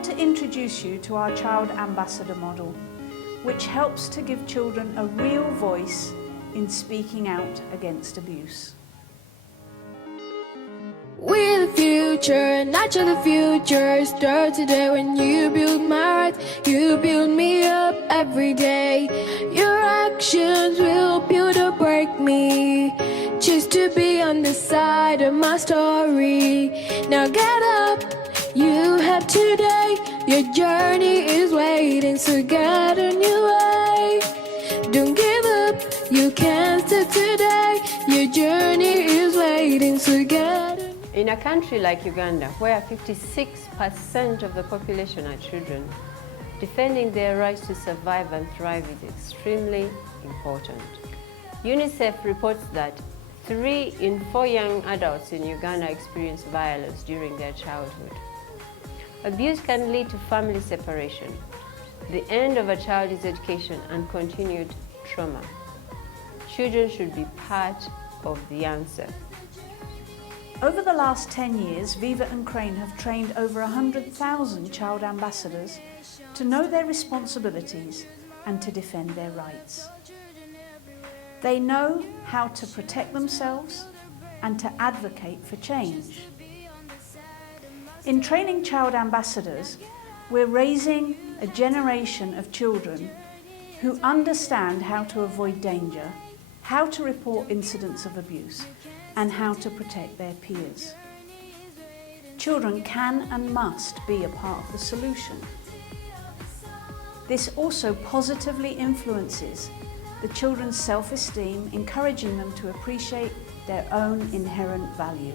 want to introduce you to our Child Ambassador model, which helps to give children a real voice in speaking out against abuse. We're the future, not just the future. Start today when you build my rights. You build me up every day. Your actions will build or break me. Choose to be on the side of my story. Now get up, you have today. Your journey is waiting, so get on your way. Don't give up, you can't stop today. Your journey is waiting, so get on. In a country like Uganda, where 56% of the population are children, defending their rights to survive and thrive is extremely important. UNICEF reports that 3 in 4 young adults in Uganda experience violence during their childhood. Abuse can lead to family separation, the end of a child's education, and continued trauma. Children should be part of the answer. Over the last 10 years, Viva and Crane have trained over 100,000 child ambassadors to know their responsibilities and to defend their rights. They know how to protect themselves and to advocate for change. In training child ambassadors, we're raising a generation of children who understand how to avoid danger, how to report incidents of abuse, and how to protect their peers. Children can and must be a part of the solution. This also positively influences the children's self-esteem, encouraging them to appreciate their own inherent value.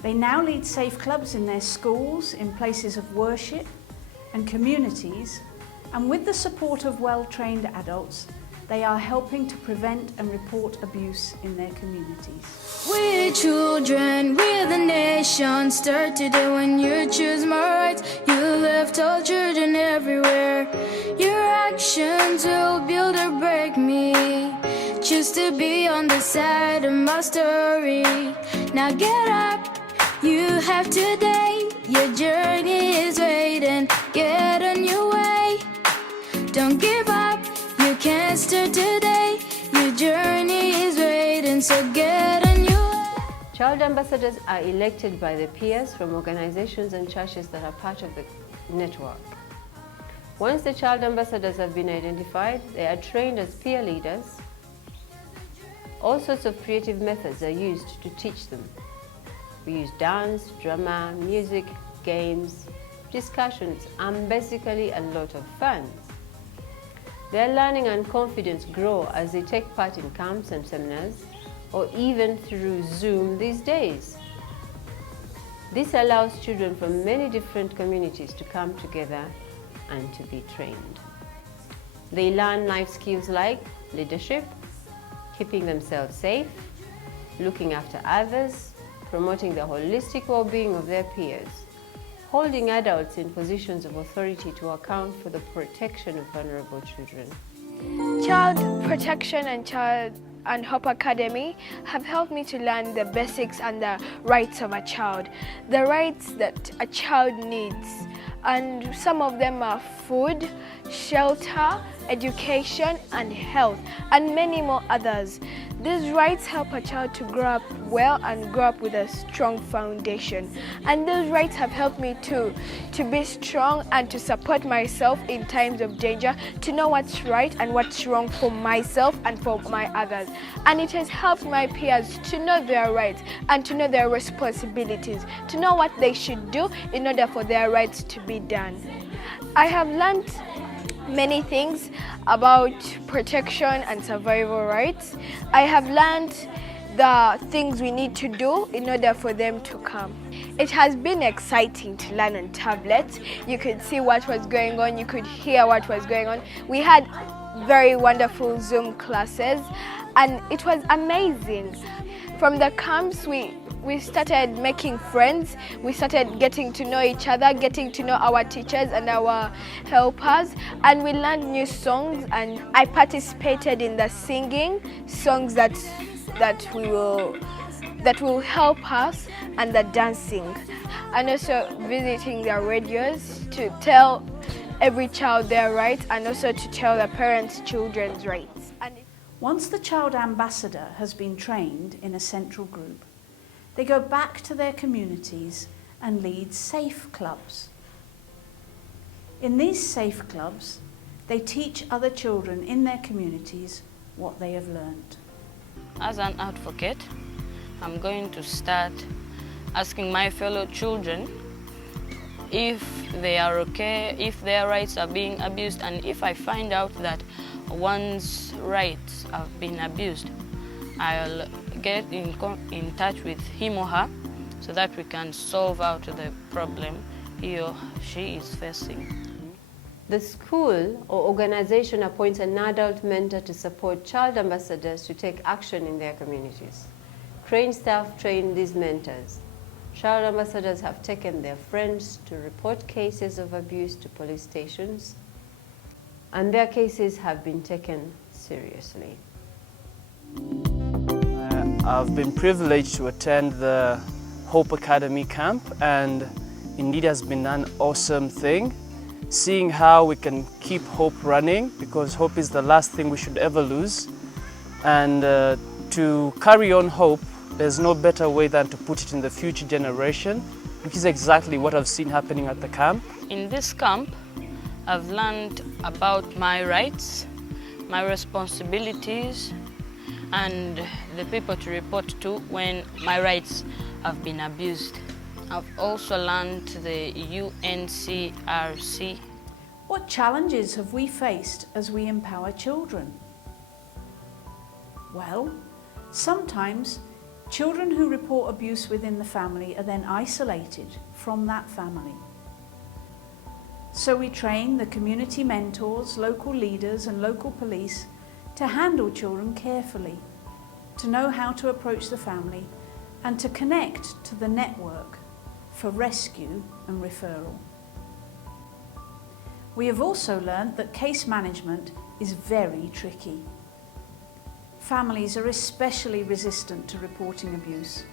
They now lead safe clubs in their schools, in places of worship and communities, and with the support of well-trained adults, they are helping to prevent and report abuse in their communities. We're children, we're the nation. Start today when you choose my rights. You left all children everywhere. Your actions will build or break me. Choose to be on the side of my story. Now get up, you have today. Your journey is waiting. Get on your way. Don't give up. You can't start today. Your journey is waiting, so get on your way. Child ambassadors are elected by the peers from organizations and churches that are part of the network. Once the child ambassadors have been identified, they are trained as peer leaders. All sorts of creative methods are used to teach them. We use dance, drama, music, games, discussions, and basically a lot of fun. Their learning and confidence grow as they take part in camps and seminars, or even through Zoom these days. This allows children from many different communities to come together and to be trained. They learn life skills like leadership, keeping themselves safe, looking after others, promoting the holistic well-being of their peers, holding adults in positions of authority to account for the protection of vulnerable children. Child Protection and Hope Academy have helped me to learn the basics and the rights of a child, the rights that a child needs. And some of them are food, shelter, education, and health, and many more others. These rights help a child to grow up well and grow up with a strong foundation. And those rights have helped me to be strong and to support myself in times of danger, to know what's right and what's wrong for myself and for my others. And it has helped my peers to know their rights and to know their responsibilities, to know what they should do in order for their rights to be done. I have learned many things about protection and survival rights. I have learned the things we need to do in order for them to come. It has been exciting to learn on tablets. You could see what was going on, you could hear what was going on. We had very wonderful Zoom classes and it was amazing. From the camps, we started making friends, we started getting to know each other, getting to know our teachers and our helpers, and we learned new songs, and I participated in the singing songs that will help us, and the dancing. and also visiting their radios to tell every child their rights and also to tell the parents' children's rights. Once the child ambassador has been trained in a central group, they go back to their communities and lead safe clubs. In these safe clubs, they teach other children in their communities what they have learned. As an advocate, I'm going to start asking my fellow children if they are okay, if their rights are being abused, and if I find out that one's rights have been abused, I'll get in touch with him or her so that we can solve out the problem he or she is facing. The school or organization appoints an adult mentor to support child ambassadors to take action in their communities. Trained staff train these mentors. Child ambassadors have taken their friends to report cases of abuse to police stations, and their cases have been taken seriously. I've been privileged to attend the Hope Academy camp, and indeed has been an awesome thing. Seeing how we can keep hope running, because hope is the last thing we should ever lose. And to carry on hope, there's no better way than to put it in the future generation, which is exactly what I've seen happening at the camp. In this camp, I've learned about my rights, my responsibilities, and the people to report to when my rights have been abused. I've also learned the UNCRC. What challenges have we faced as we empower children? Well, sometimes children who report abuse within the family are then isolated from that family. So we train the community mentors, local leaders and local police to handle children carefully, to know how to approach the family and to connect to the network for rescue and referral. We have also learned that case management is very tricky. Families are especially resistant to reporting abuse,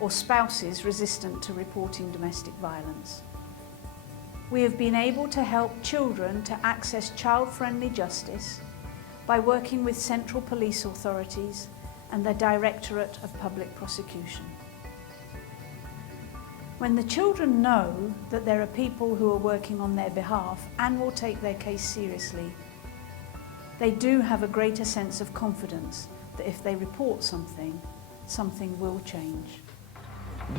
or spouses resistant to reporting domestic violence. We have been able to help children to access child-friendly justice by working with central police authorities and the Directorate of Public Prosecution. When the children know that there are people who are working on their behalf and will take their case seriously, they do have a greater sense of confidence that if they report something, something will change.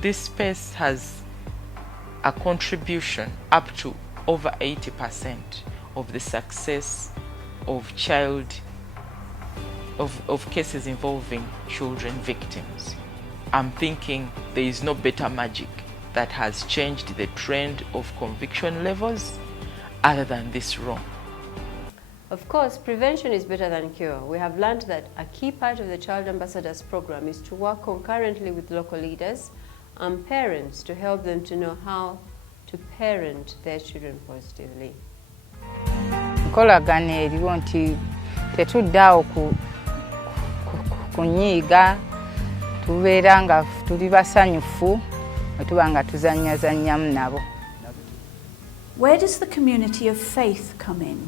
This space has a contribution up to over 80% of the success of cases involving children victims. I'm thinking there is no better magic that has changed the trend of conviction levels other than this room. Of course, prevention is better than cure. We have learned that a key part of the Child Ambassadors program is to work concurrently with local leaders and parents to help them to know how to parent their children positively. Nkolagana eriwo nti tetuddawo kunyiiga, tubeera nga tuli basanyufu tuba nga tuzannyazannyamu nabo. Where does the community of faith come in?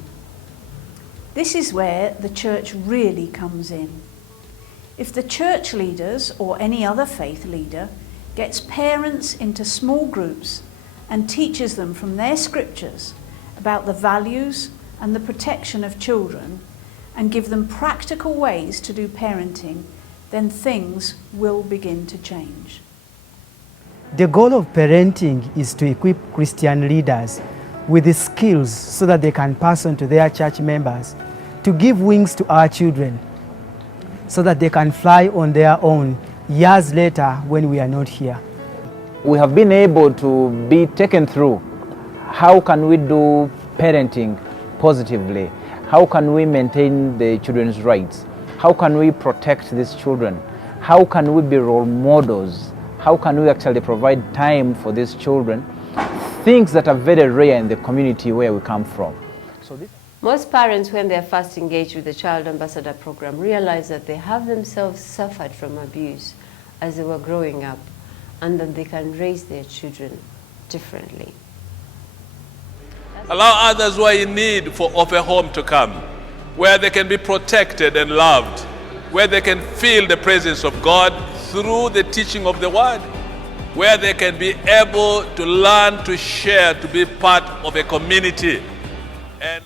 This is where the church really comes in. If the church leaders or any other faith leader gets parents into small groups and teaches them from their scriptures about the values and the protection of children and give them practical ways to do parenting, then things will begin to change. The goal of parenting is to equip Christian leaders with the skills so that they can pass on to their church members, to give wings to our children so that they can fly on their own years later when we are not here. We have been able to be taken through how can we do parenting positively, how can we maintain the children's rights, how can we protect these children, how can we be role models, how can we actually provide time for these children, things that are very rare in the community where we come from. Most parents, when they are first engaged with the Child Ambassador program, realize that they have themselves suffered from abuse as they were growing up and that they can raise their children differently. Allow others who are in need of a home to come, where they can be protected and loved, where they can feel the presence of God through the teaching of the Word, where they can be able to learn to share, to be part of a community. And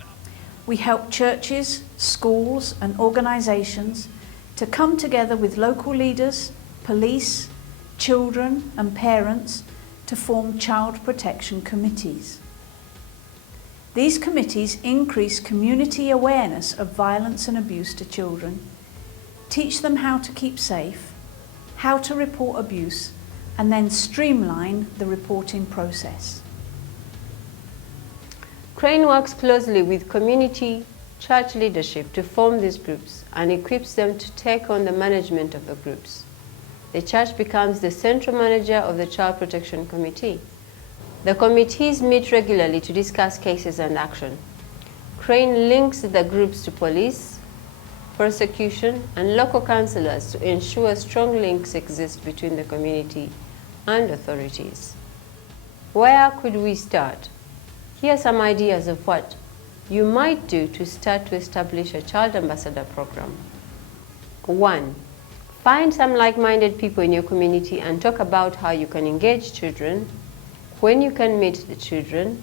we help churches, schools and organisations to come together with local leaders, police, children and parents to form child protection committees. These committees increase community awareness of violence and abuse to children, teach them how to keep safe, how to report abuse, and then streamline the reporting process. Crane works closely with community church leadership to form these groups and equips them to take on the management of the groups. The church becomes the central manager of the Child Protection Committee. The committees meet regularly to discuss cases and action. Crane links the groups to police, prosecution, and local councillors to ensure strong links exist between the community and authorities. Where could we start? Here are some ideas of what you might do to start to establish a Child Ambassador program. 1. Find some like-minded people in your community and talk about how you can engage children, when you can meet the children,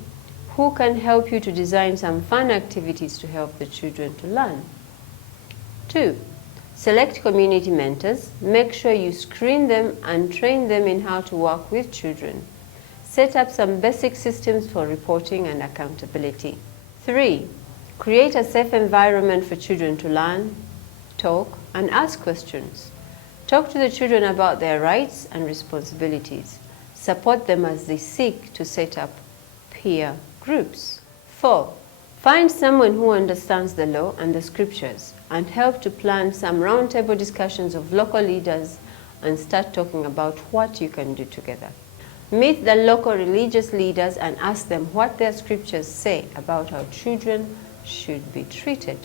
who can help you to design some fun activities to help the children to learn. 2. Select community mentors. Make sure you screen them and train them in how to work with children. Set up some basic systems for reporting and accountability. 3. Create a safe environment for children to learn, talk, and ask questions. Talk to the children about their rights and responsibilities. Support them as they seek to set up peer groups. 4. Find someone who understands the law and the scriptures and help to plan some roundtable discussions of local leaders and start talking about what you can do together. Meet the local religious leaders and ask them what their scriptures say about how children should be treated.